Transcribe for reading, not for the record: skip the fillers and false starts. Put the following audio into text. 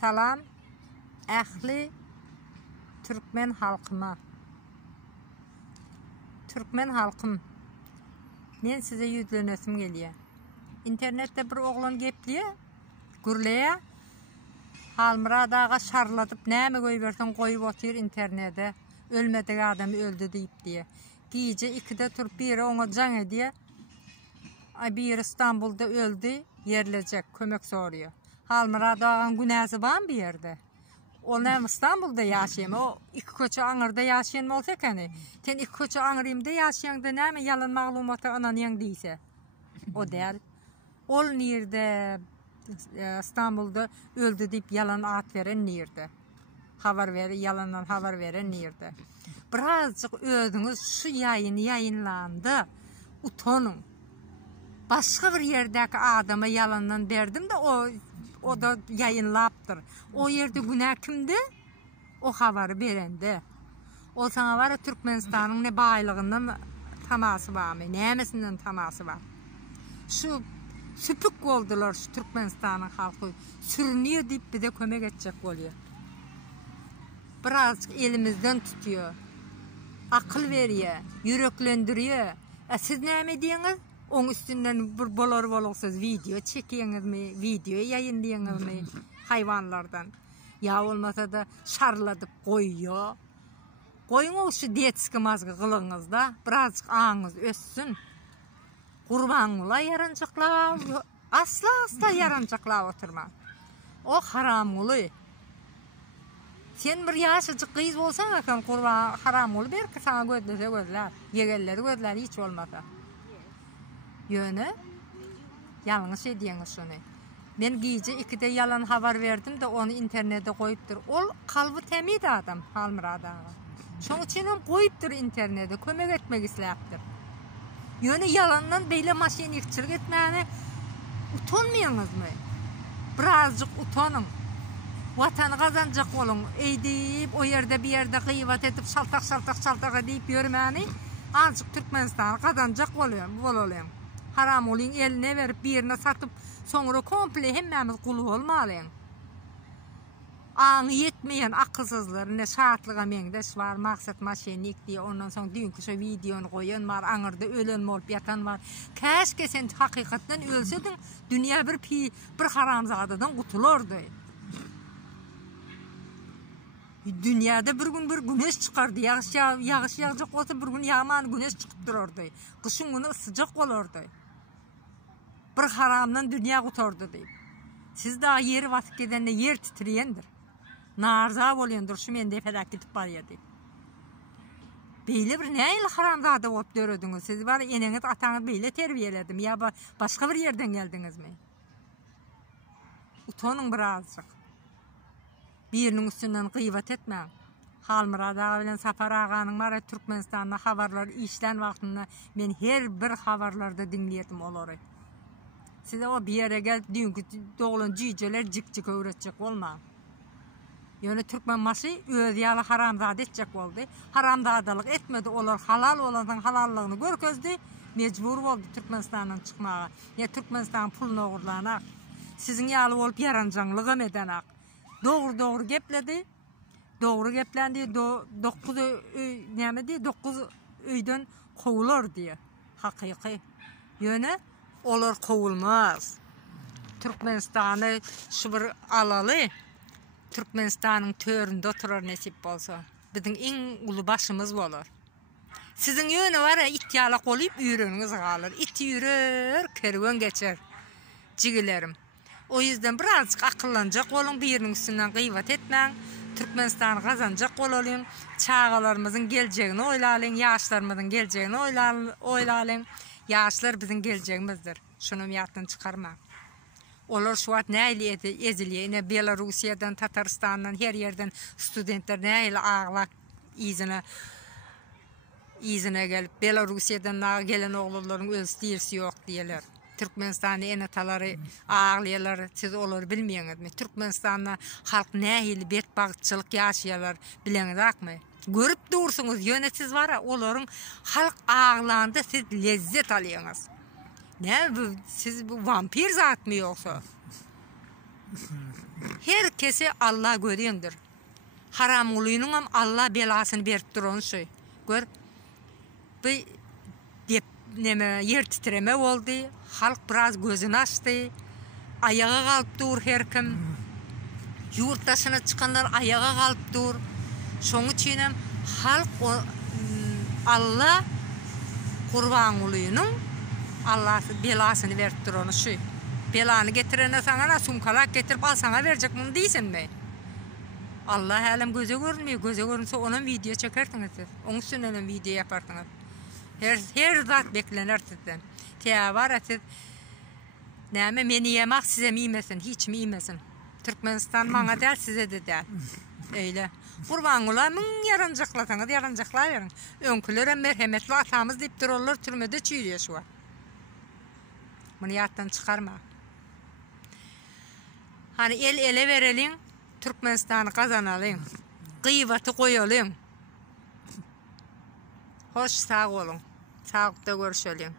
Salam, ähli Türkmen halkıma. Türkmen halkım, men size yüzlenesim geliyor. İnternette bir oğlan gepliye, gürleye, Halmıra dağa şarlatıp näme koyuversen koyup otur internete. Ölmedik adam öldü deyip diye. Gece 2'de turup biri ona can diye. Bir İstanbul'da öldü, yerilecek, kömek soruyor. Halmıra dağın günahı var mı bir yerde? O ne İstanbul'da yaşayayım, o iki köçü Anır'da yaşayan olsa hani. Sen iki köçü Anır'ımda yaşayan da ne mi yalan mağlumatı ananyan değilse. O değil. Ol nerede İstanbul'da öldü deyip yalan at veren nerede? Haber veren, yalandan haber veren nerede? Birazcık ödünüz şu yayınlandı. Utanın. Başka bir yerdeki adama yalandan verdim de o da yayınlaptır. O yerde günah kimdi? O haberi verendi. O sana var ya Türkmenistan'ın ne baylığından taması var mı? Nemesinden taması var. Şu süpük oldular şu Türkmenistan'ın halkı. Sürünüyor deyip bir de kömek edecek oluyor. Birazcık elimizden tutuyor. Akıl veriyor. Yüreklendiriyor. Siz ne diyorsunuz? Onun üstünden bir bolorsiz video çekiyiniz mi? Video yayınlayınız mi? Hayvanlardan. Ya olmasa da şarladıp koyuyor. Koyun o şu diyetski mazgı kılınız da. Birazcık ağınız össün. Kurbanla yarancaklar. Asla yarancaklar oturma. O haram oluyor. Sen bir yaşıcık kız olsan akan kurban haram oluyor. Belki sana gözler. Yegelleri gözler hiç olmasa. Yönü yanlış ediyorsunuz şunu. Ben gece 2'de yalan haber verdim de onu internete koyuptur. Ol kalbi temiz adam Halmıra'da. Şunun için koyuptur internete kömek etmek isteyaptır. Yönü yalandan böyle maşinikçilik etmeyene utanmıyorsunuz mu? Birazcık utanın. Vatanı kazanacak olun. Eydip o yerde bir yerde kıyvat edip şaltak deyip yürümeyeni azıcık Türkmenistan'ı kazanacak oluyor. Haram olun eline verip birine satıp sonra komple hemmemiz kulu olmalıyım. Anı yetmeyen akılsızlar ne şartlığa mendeş var maksat maşenik diye ondan sonra dünkü şu videonu koyan var Anır'da ölen olup yatan var. Keşke sen hakikaten ölsedin dünya bir haramzadadan kurtulurdu. Dünyada bir gün bir güneş çıkardı. Yağış yağacak olsa bir gün yağman güneş çıkıp dururdu. Kışın günü sıcak olurdu. Bir haramdan dünya kurtardı deyip. Siz daha yeri vatık gidenle yer titreyendir. Narza oluyordur şu mende felak gidip barıya deyip. Böyle bir neyle haramzada olup dörüdünüz. Siz var eneniz atanız böyle terbiyeledim. Ya başka bir yerden geldiniz mi? Utanın birazcık. Birinin üstünden kıyvat etmeyin. Halmıra'da bilen Safar ağanın var ya Türkmenistan'da haberler işlen vaktinde ben her bir haberlerde dinleyedim onları. Size o bir yere gelip dünkü doğulan cüceler cik öğretecek olma. Yani Türkmen maşı özyalı haramzade edecek oldu. Haramzadalık etmedi onlar halal olanın halallığını görközdi. Mecbur oldu Türkmenistan'dan çıkmaya. Ya Türkmenistan pulunu oğurlanak. Sizin yalı olup yarancanlığı edenak. Doğru gepledi. Doğru geplendi. 9 öyden kovulur diye. Hakiki. Yöne olur kovulmaz. Türkmenistan'ı şu bir alalı. Türkmenistan'ın töründe oturur nesip olsa. Bizim en ulu başımız olur. Sizin yönü var ya ihtiyalak olup yürünüz kalır. İt yürür, kervan geçer. Cigilerim. O yüzden birazcık akıllanacak olun, birinin üstünden kıyvat etmeyin. Türkmenistan'ı kazanacak olun. Çağalarımızın geleceğini oylayın, yaşlarımızın geleceğini oylayın. Yaşlar bizim geleceğimizdir. Şunu miyattan çıkarma. Olur şu an neyle eziliyor. Yine Belarusya'dan, Tataristan'dan, her yerden studentler neyle ağlak izine gelip Belarusya'dan gelen oğulların öz diyesi yok diyorlar. Türkmenistan'da enataları ağlayalar, siz olur bilmiyorsunuz mu? Türkmenistan'da halk nehili bedbahtçılık yaşıyorlar, bileniz mı? Görüp durursunuz, yönetiz var ya, onların halk ağlandı, siz lezzet alıyorsunuz. Ne bu, siz bu vampir zat mı yoksa? Herkese Allah görüyendir. Haramlığının hem Allah belasını berip duran şey. Gör, bu yer titreme oldu. Halk biraz gözünü açtı. Ayağa kalıp dur her kim. Yurttaşına çıkanlar ayağa kalıp dur. Şoň üçin hem halk Allah kurbanlığının Allah belasını berip duran şey. Belanı getirene sana sunkalak getirip al sana verecek bunu değilsin mi? Allah hälem göze görünmüyor. Göze görünse onun video çekersiniz siz. Onun üstünden video yaparsınız. Her zat beklenir sizden. Var siz näme meni yemek size mi yemesin, hiç mi yemesin? Türkmenistan bana der, size de der. Öyle. Kurbanlar mın yarancaklatınız, yarancaklar verin. Önkülere merhametli atamız deyip dururlar, türmede çiğliyor şu an. Bunu yattan çıkarma. Hani el ele verelim, Türkmenistan'ı kazanalım. Gıybatı koyalım. Hoş sağ olun. Sağlıkta görüşelim.